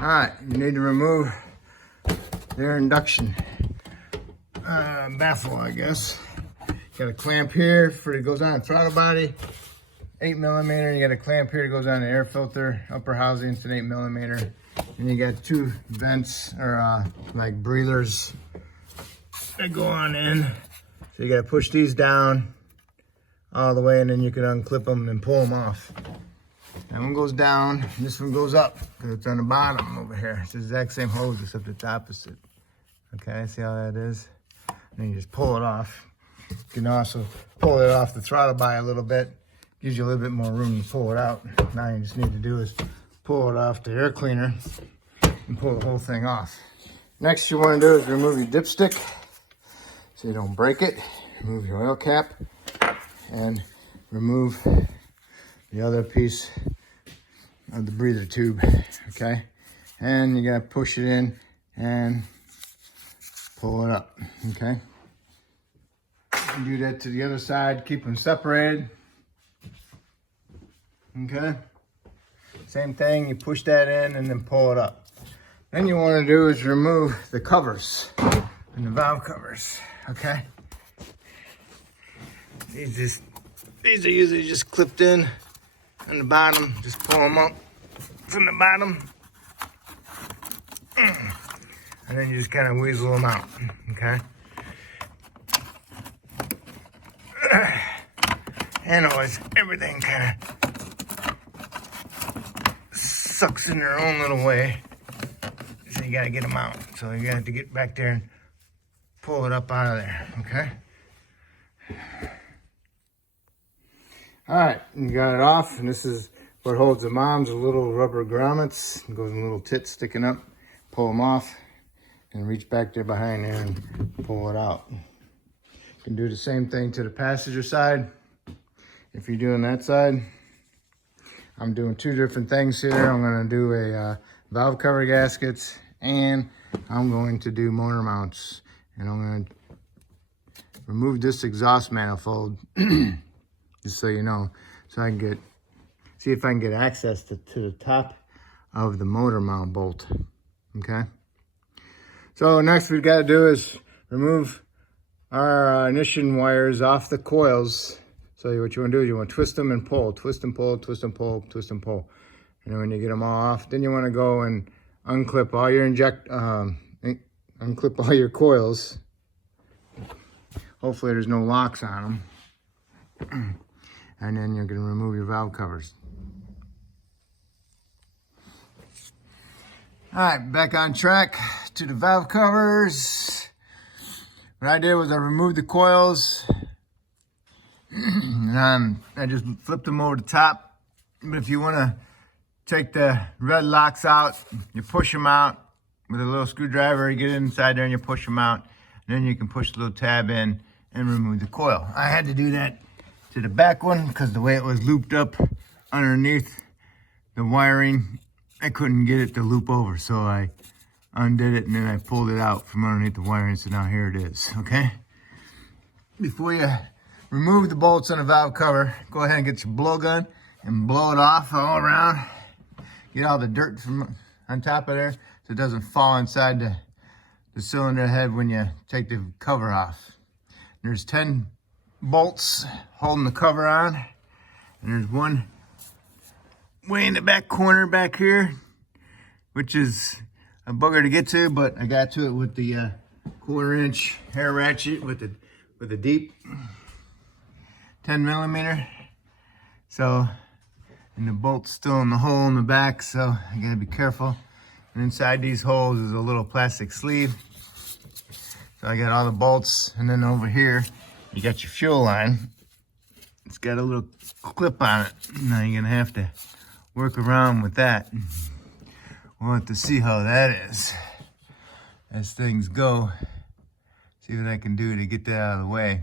All right, you need to remove their induction baffle, I guess. Got a clamp here for it goes on the throttle body, 8mm. You got a clamp here that goes on the air filter, upper housing, it's an 8mm. And you got two vents or like breathers that go on in. So you got to push these down all the way, and then you can unclip them and pull them off. That one goes down, this one goes up because it's on the bottom over here. It's the exact same hose except it's opposite. Okay, see how that is? And then you just pull it off. You can also pull it off the throttle by a little bit. Gives you a little bit more room to pull it out. Now you just need to do is pull it off the air cleaner and pull the whole thing off. Next you want to do is remove your dipstick so you don't break it. Remove your oil cap and remove the other piece of the breather tube, okay? And you gotta push it in and pull it up, okay? You do that to the other side, keep them separated, okay? Same thing, you push that in and then pull it up. Then you wanna do is remove the covers and the valve covers, okay? These are usually just clipped in on the bottom. Just pull them up from the bottom. And then you just kind of weasel them out, okay? And always, everything kind of sucks in their own little way. So you gotta get them out. So you have to get back there and pull it up out of there, okay? All right, you got it off, and this is what holds the moms, the little rubber grommets. It goes in little tits sticking up. Pull them off and reach back there behind there and pull it out. You can do the same thing to the passenger side. If you're doing that side, I'm doing two different things here. I'm gonna do a valve cover gaskets, and I'm going to do motor mounts. And I'm gonna remove this exhaust manifold. Just so you know, so I can see if I can get access to the top of the motor mount bolt, okay? So next we've got to do is remove our ignition wires off the coils. So what you want to do is you want to twist them and pull, twist and pull, twist and pull, twist and pull. And then when you get them all off, then you want to go and unclip all your unclip all your coils. Hopefully there's no locks on them. And then you're going to remove your valve covers. All right, back on track to the valve covers. What I did was I removed the coils. And I just flipped them over the top. But if you want to take the red locks out, you push them out with a little screwdriver. You get inside there and you push them out. And then you can push the little tab in and remove the coil. I had to do that to the back one because the way it was looped up underneath the wiring, I couldn't get it to loop over, so I undid it and then I pulled it out from underneath the wiring. So now here it is, okay? Before you remove the bolts on the valve cover, go ahead and get your blowgun and blow it off all around. Get all the dirt from on top of there so it doesn't fall inside the cylinder head when you take the cover off. There's 10 bolts holding the cover on, and there's one way in the back corner back here, which is a bugger to get to, but I got to it with the 1/4-inch hair ratchet with a deep 10mm. So, and the bolt's still in the hole in the back, so I gotta be careful. And inside these holes is a little plastic sleeve. So I got all the bolts, and then over here you got your fuel line. It's got a little clip on it. Now you're gonna have to work around with that. We'll have to see how that is as things go. See what I can do to get that out of the way.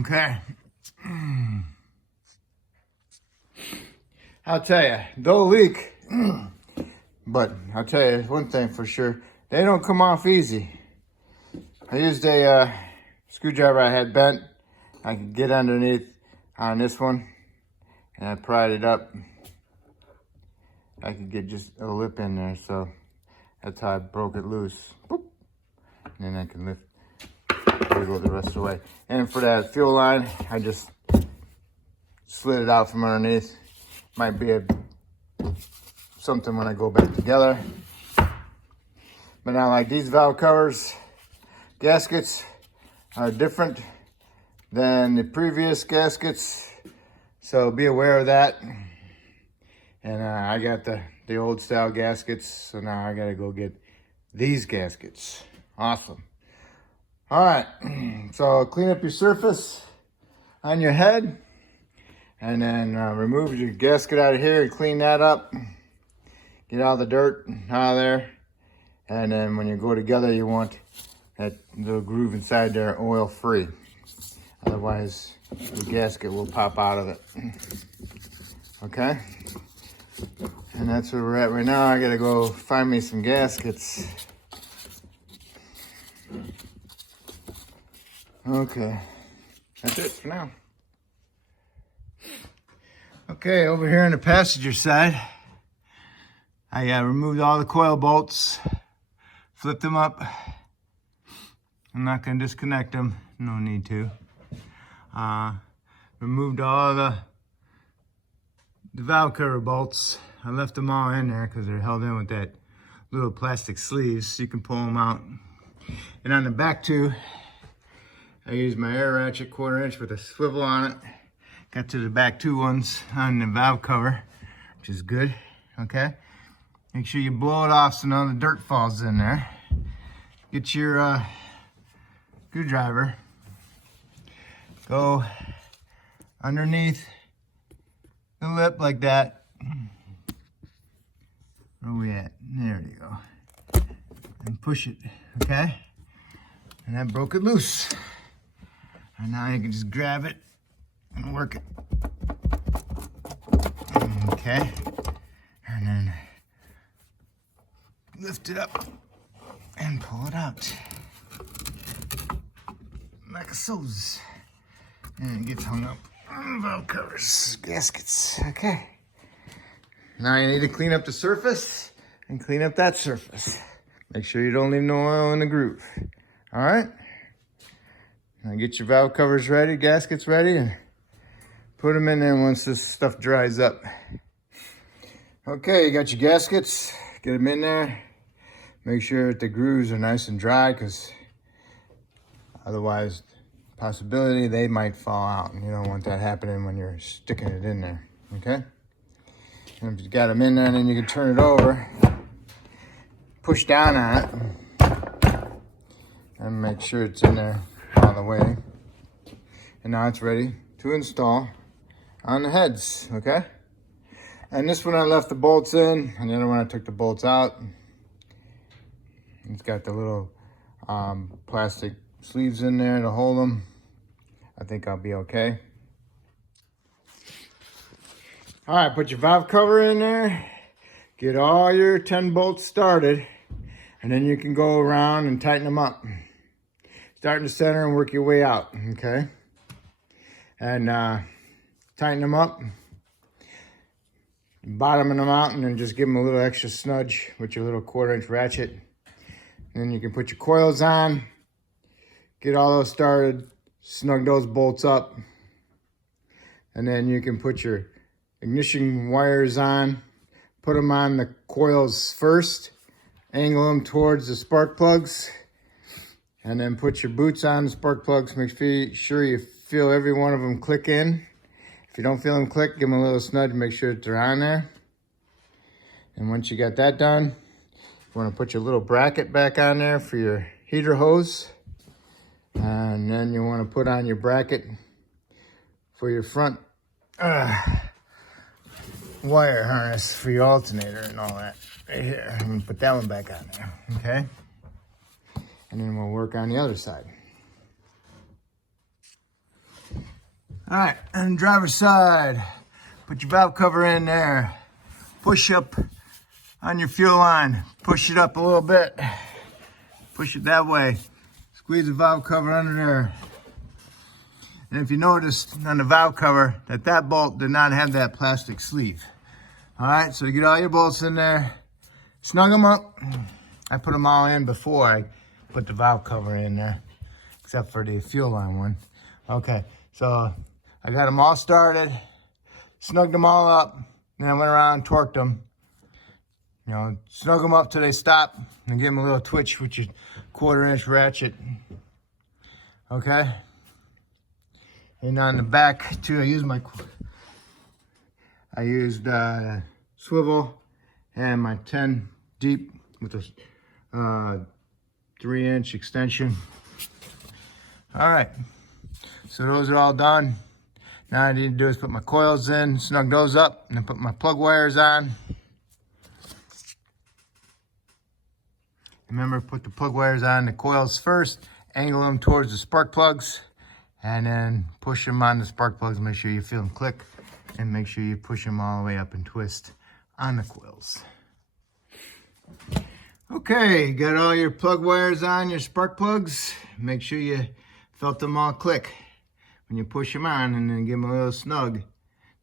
Okay. I'll tell you, they'll leak. But I'll tell you one thing for sure. They don't come off easy. I used a screwdriver I had bent. I could get underneath on this one, and I pried it up. I could get just a lip in there. So that's how I broke it loose. Boop. And then I can lift, wiggle the rest of the way. And for that fuel line, I just slid it out from underneath. Might be something when I go back together. But now, like these valve covers, gaskets are different than the previous gaskets, so be aware of that. And I got the old style gaskets, so now I gotta go get these gaskets. Awesome. All right, so clean up your surface on your head, and then remove your gasket out of here and clean that up. Get all the dirt out of there. And then when you go together, you want that little groove inside there oil free. Otherwise, the gasket will pop out of it. Okay? And that's where we're at right now. I gotta go find me some gaskets. Okay, that's it for now. Okay, over here on the passenger side, I removed all the coil bolts, flipped them up. I'm not gonna disconnect them, no need to. Removed all the valve cover bolts. I left them all in there because they're held in with that little plastic sleeves, so you can pull them out. And on the back too, I used my air ratchet 1/4 inch with a swivel on it. Got to the back two ones on the valve cover, which is good, okay? Make sure you blow it off so none of the dirt falls in there. Get your screwdriver. Go underneath the lip like that. Where are we at? There you go. And push it, okay? And that broke it loose. And now you can just grab it and work it. Okay. And then lift it up and pull it out. Like so. And it gets hung up on valve covers, gaskets. Okay. Now you need to clean up the surface and clean up that surface. Make sure you don't leave no oil in the groove. All right? Now get your valve covers ready, gaskets ready, and put them in there once this stuff dries up. Okay, you got your gaskets. Get them in there. Make sure that the grooves are nice and dry, because otherwise, possibility they might fall out, and you don't want that happening when you're sticking it in there, okay? And if you got them in there, then you can turn it over, push down on it, and make sure it's in there all the way. And now it's ready to install on the heads, okay? And this one I left the bolts in, and the other one I took the bolts out. It's got the little plastic sleeves in there to hold them. I think I'll be okay. All right, put your valve cover in there. Get all your 10 bolts started, and then you can go around and tighten them up. Start in the center and work your way out, okay? And tighten them up. Bottom them out, and then just give them a little extra snudge with your little 1/4 inch ratchet. And then you can put your coils on. Get all those started, snug those bolts up, and then you can put your ignition wires on, put them on the coils first, angle them towards the spark plugs, and then put your boots on the spark plugs. Make sure you feel every one of them click in. If you don't feel them click, give them a little snudge, make sure that they're on there. And once you got that done, you want to put your little bracket back on there for your heater hose. And then you want to put on your bracket for your front wire harness for your alternator and all that. Right here. I'm going to put that one back on there, okay? And then we'll work on the other side. All right, on the driver's side, put your valve cover in there. Push up on your fuel line. Push it up a little bit. Push it that way. Squeeze the valve cover under there. And if you noticed on the valve cover that bolt did not have that plastic sleeve. All right, so you get all your bolts in there, snug them up. I put them all in before I put the valve cover in there, except for the fuel line one. Okay, so I got them all started, snugged them all up, then I went around and torqued them. You know, snug them up till they stop, and give them a little twitch with your 1/4-inch ratchet. Okay. And on the back too, I used swivel and my 10 deep with a 3-inch extension. All right, so those are all done. Now all I need to do is put my coils in, snug those up, and then put my plug wires on. Remember, put the plug wires on the coils first, angle them towards the spark plugs, and then push them on the spark plugs. Make sure you feel them click, and make sure you push them all the way up and twist on the coils. Okay, got all your plug wires on, your spark plugs. Make sure you felt them all click when you push them on, and then give them a little snug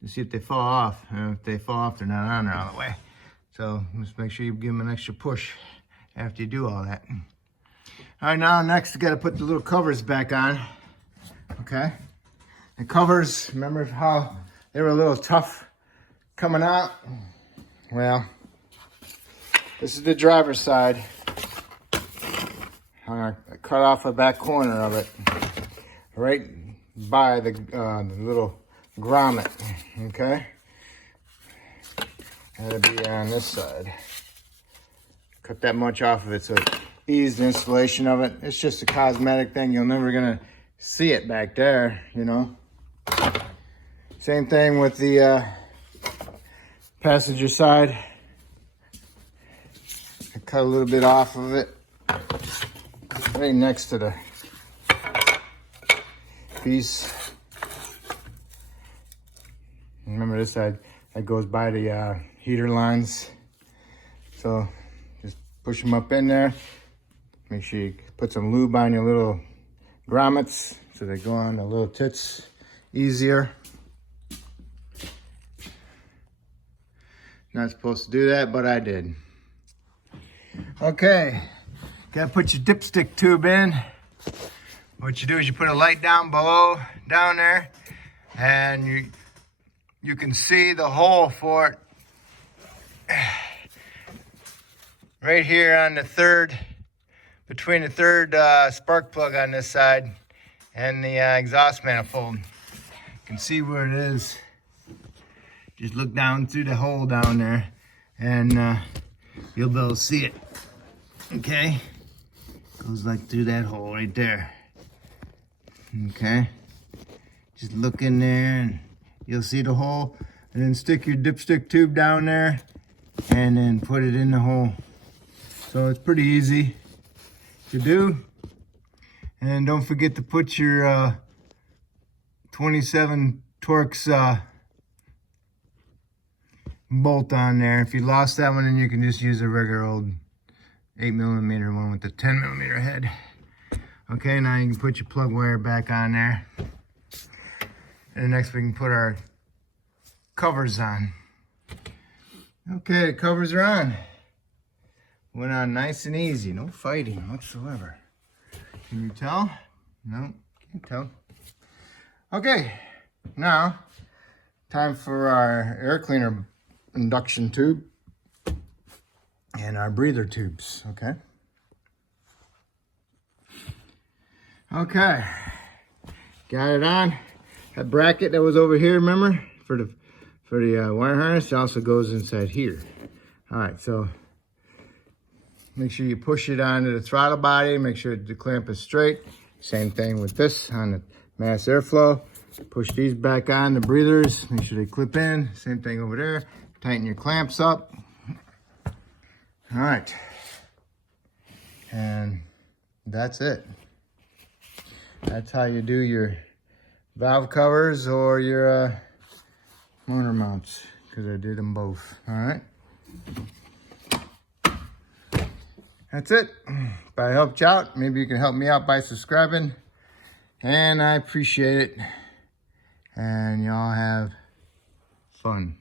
to see if they fall off. And if they fall off, they're not on there all the way. So just make sure you give them an extra push after you do all that. All right, now next you got to put the little covers back on. Okay, the covers, remember how they were a little tough coming out? Well, this is the driver's side. I'm gonna cut off the back corner of it, right by the little grommet. Okay, that'll be on this side. Cut that much off of it so it eased the installation of it. It's just a cosmetic thing. You're never gonna see it back there, you know. Same thing with the passenger side. I cut a little bit off of it right next to the piece. Remember this side that goes by the heater lines. So just push them up in there. Make sure you put some lube on your little grommets so they go on the little tits easier. Not supposed to do that, but I did. Okay, gotta put your dipstick tube in. What you do is you put a light down below, down there, and you can see the hole for it right here on the third, between the third spark plug on this side and the exhaust manifold. You can see where it is. Just look down through the hole down there, and you'll be able to see it. Okay, goes like through that hole right there. Okay, just look in there and you'll see the hole, and then stick your dipstick tube down there and then put it in the hole. So it's pretty easy to do. And don't forget to put your 27 Torx bolt on there. If you lost that one, then you can just use a regular old 8mm one with the 10mm head. Okay, now you can put your plug wire back on there. And next we can put our covers on. Okay, the covers are on. Went on nice and easy, no fighting whatsoever. Can you tell? No, can't tell. Okay, now time for our air cleaner induction tube and our breather tubes. Okay. Okay, got it on. That bracket that was over here, remember, for the wire harness, also goes inside here. All right, so make sure you push it onto the throttle body. Make sure the clamp is straight. Same thing with this on the mass airflow. Push these back on the breathers. Make sure they clip in. Same thing over there. Tighten your clamps up. All right, and that's it. That's how you do your valve covers or your motor mounts, because I did them both. All right, that's it. If I helped you out, maybe you can help me out by subscribing, and I appreciate it. And y'all have fun.